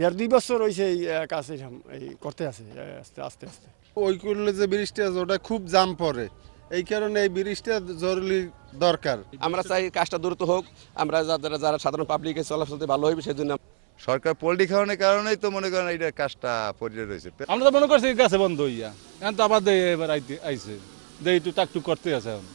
1.5-2 বছর হয়েছে এই কাজ এই করতে আছে আস্তে আস্তে আস্তে। ওই করলে যে ব্রিজটা আছে ওটা খুব জাম পড়ে, এই কারণে এই ব্রিজটা জরুরি দরকার। আমরা চাই কাজটা দ্রুত হোক, আমরা যারা সাধারণ পাবলিকের চলাচলতে ভালো হইবে সেজন্য সরকার পোল্ট্রি খাওয়ানোর কারণেই তো মনে করেন এইটা কাজটা পড়ে রয়েছে। আমরা তো মনে করছি গাছে বন্ধ হইয়া, এখন তো আবার দেয় এবার আইছে দেয় একটু টাকটুক করতে আছে এখন।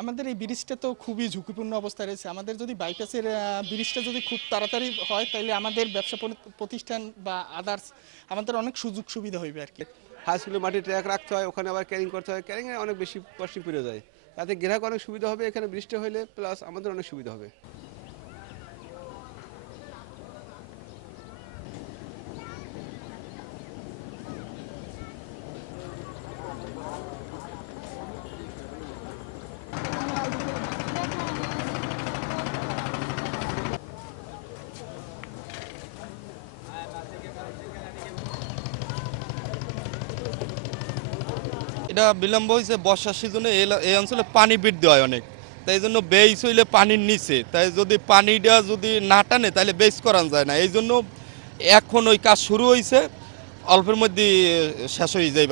আমাদের এই ব্রিজটা তো খুবই ঝুঁকিপূর্ণ অবস্থায় রয়েছে। আমাদের যদি বাইপাসের ব্রিজটা যদি খুব তাড়াতাড়ি হয় তাহলে আমাদের ব্যবসা প্রতিষ্ঠান বা আদার্স আমাদের অনেক সুযোগ সুবিধা হইবে আর কি। হাই স্কুলে মাটির ট্র্যাক রাখতে হয়, ওখানে আবার ক্যারিং করতে হয়, ক্যারিংয়ে অনেক বেশি কস্টিং পড়ে যায়। তাতে গ্রাহক অনেক সুবিধা হবে, এখানে বৃষ্টি হলে প্লাস আমাদের অনেক সুবিধা হবে। এটা বিলম্ব হয়েছে বর্ষার সিজনে, এই অঞ্চলে পানি বৃদ্ধি হয় অনেক, তাই জন্য বেস হইলে পানির নিচে, তাই যদি পানিটা যদি না টানে তাহলে বেস করা যায় না। এই জন্য এখন ওই কাজ শুরু হয়েছে, অল্পের মধ্যে শেষ হয়ে যায়।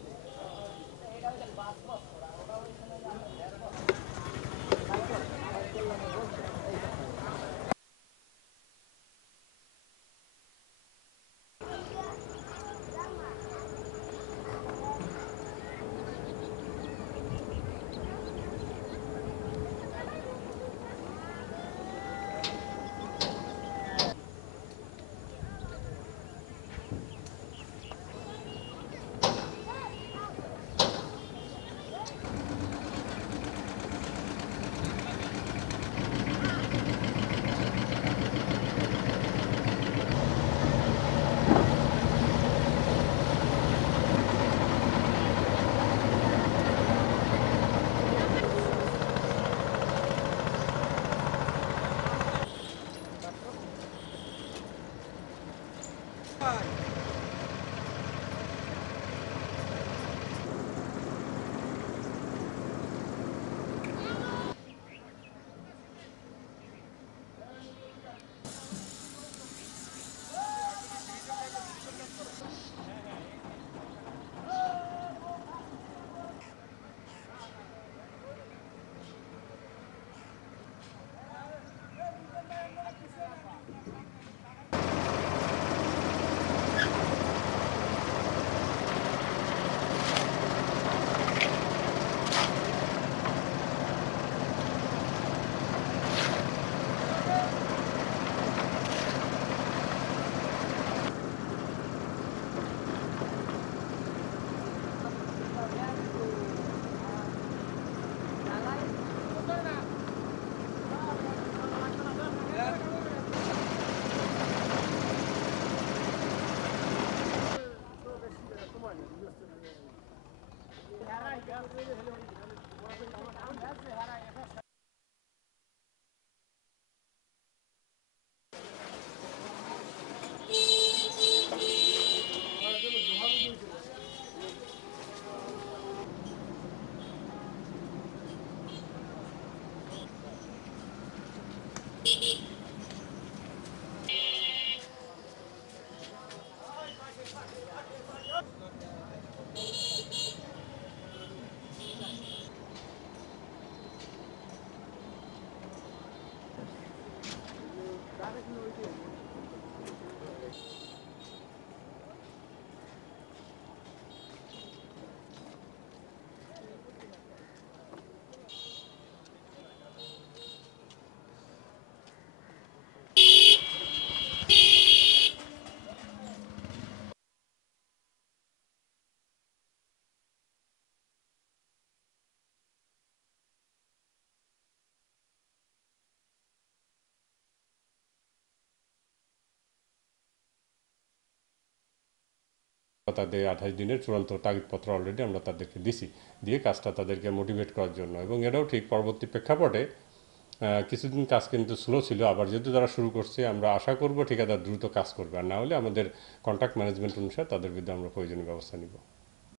তাদের 28 দিনের চূড়ান্ত তাগিদপত্র অলরেডি আমরা তাদেরকে দিছি, দিয়ে কাজটা তাদেরকে মোটিভেট করার জন্য। এবং এটাও ঠিক, পরবর্তী প্রেক্ষাপটে কিছুদিন কাজ কিন্তু স্লো ছিল, আবার যেহেতু তারা শুরু করছে আমরা আশা করব ঠিকাদার দ্রুত কাজ করবে, আর না হলে আমাদের কন্ট্রাক্ট ম্যানেজমেন্ট অনুসারে তাদের বিরুদ্ধে আমরা প্রয়োজনীয় ব্যবস্থা নিব।